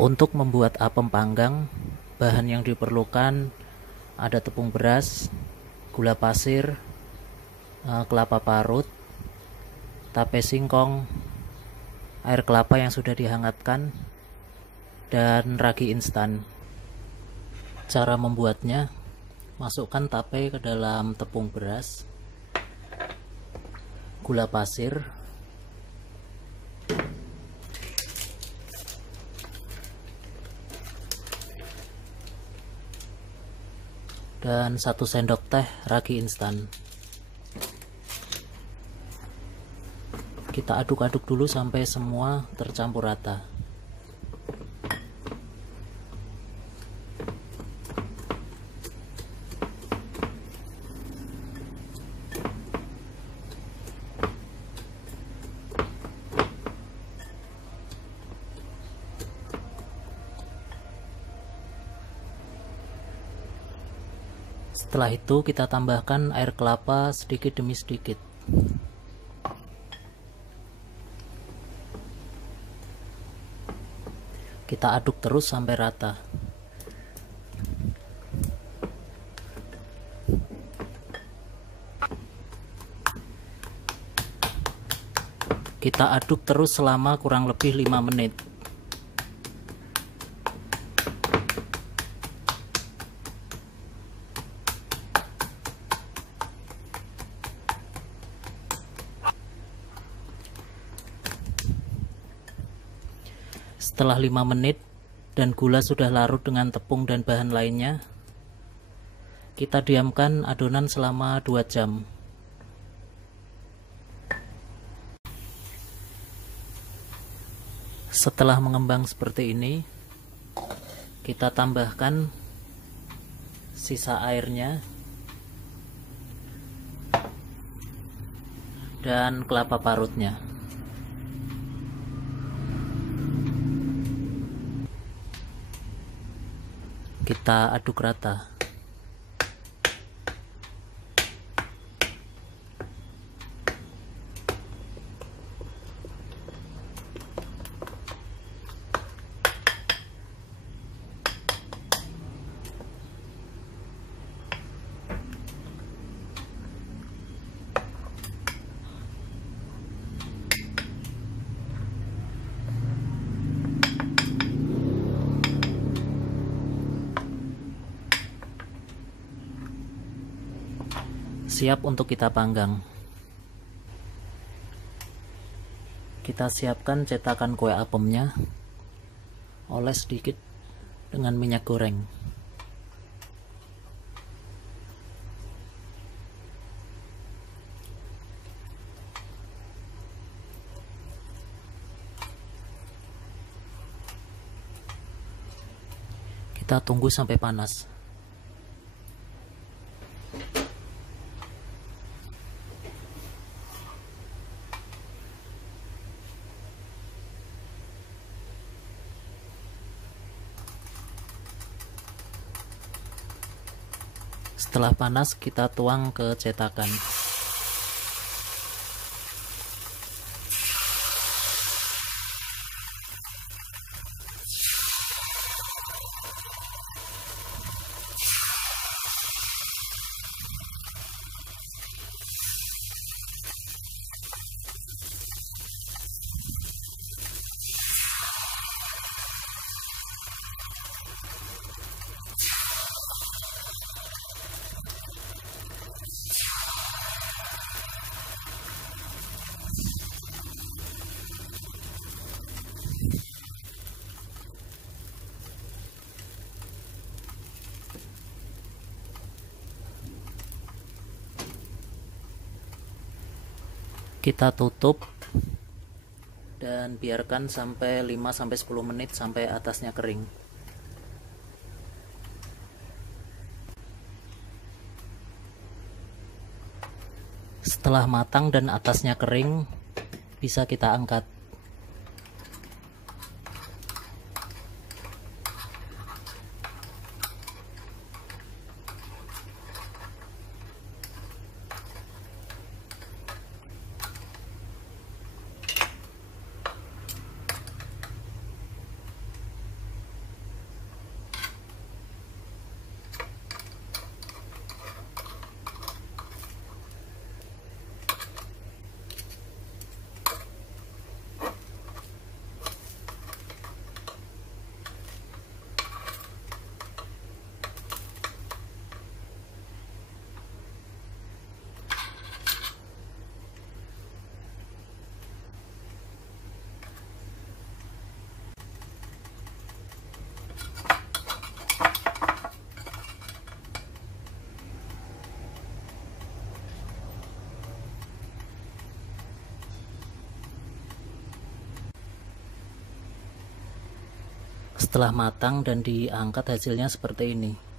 Untuk membuat apem panggang, bahan yang diperlukan ada tepung beras, gula pasir, kelapa parut, tape singkong, air kelapa yang sudah dihangatkan, dan ragi instan. Cara membuatnya, masukkan tape ke dalam tepung beras, gula pasir, dan 1 sendok teh ragi instan. Kita aduk-aduk dulu sampai semua tercampur rata. Setelah itu kita tambahkan air kelapa sedikit demi sedikit. Kita aduk terus sampai rata. Kita aduk terus selama kurang lebih 5 menit. Setelah 5 menit dan gula sudah larut dengan tepung dan bahan lainnya, kita diamkan adonan selama 2 jam. Setelah mengembang seperti ini, kita tambahkan sisa airnya dan kelapa parutnya. Kita aduk rata. Siap untuk kita panggang. Kita siapkan cetakan kue apemnya, oles sedikit dengan minyak goreng. Kita tunggu sampai panas. Setelah panas, kita tuang ke cetakan. Kita tutup dan biarkan sampai 5-10 menit sampai atasnya kering. Setelah matang dan atasnya kering, bisa kita angkat. Setelah matang dan diangkat, hasilnya seperti ini.